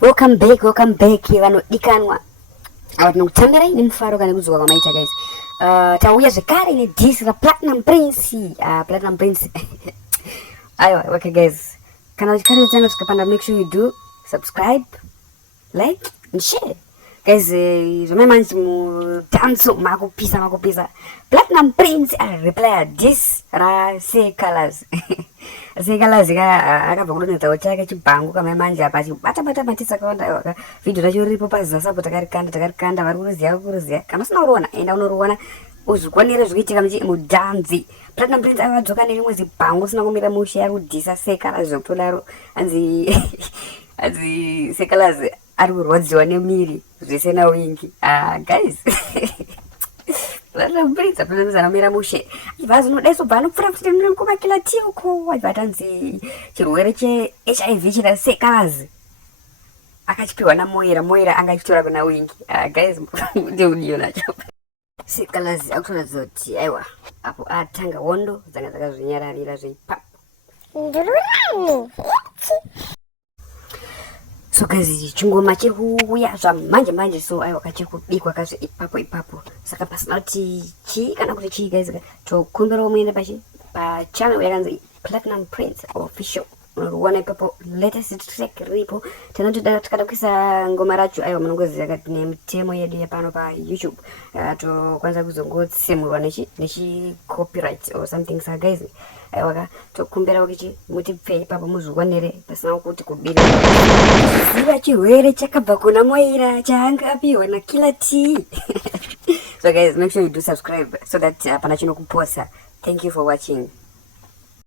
Welcome back vanodikanwa ava tinokutambira ini mufaroka nekudzwa kwamaita guys. Tauya zvekare nedhisi raPlatinum Prince. Platinum Prince aiwa okay guys, kana uchikari channel zvikapanda, make sure you do subscribe, like and share guys. Zvamai manzi mudanso makupisa Platinum Prince reply this ra say colors Zekalazi akabva kudonedzawo chake chibhangu kamai manje apa achibata matisa akawanda. Video racho riripo pazasapo takarikanda vari kuruziya kana usina kuruona enda unoriona uzvikwanira zvikuitika mudhanzi. Platinum Prince akadzoka nerimwe zibhangu usina kumira mushe ari kudhisa Sekalazi zvokutodaro anzi Sekalazi ari kurwadziwa nemiri zvese nawingi guys. Platinum Prince anomira mushe vazi unodaiso bva anopfura kuti ndinokumakila tiuko aivatanzi chirwere cheHIV china Sekalazi akachipirwa namoira anga achitora kuna wingi. Guys ndeudiyo nacho Sekalazi akutoratidza kuti aiwa apo atanga hondo dzanga dzakazvinyararira zveipapo ndururani. So guys, chingoma chiri kuuya zvamanje so aiwa kachiri kubikwa kazve ipapo saka pasina kuti chii kana kuti chii guys. Tokumbirawo muende pachannel yakanzi Platinum Prince official, unoruona ipapo latest track riripo. Tinotoda tikada kuisa ngoma racho aiwa munongoziva kuti nemitemo yedu yapano pa YouTube tokwanisa kuzongotsemurwa nechi copyright or something. Saka guys aiwa tokumbirawo kuti mutipfei ipapo muzvionere pasina kuti kubira ziva chirwere chakabva kuna Moira chaanga apiwa naKiller T. So guys, make sure you do subscribe so that hapana chinokuposa. Thank you for watching.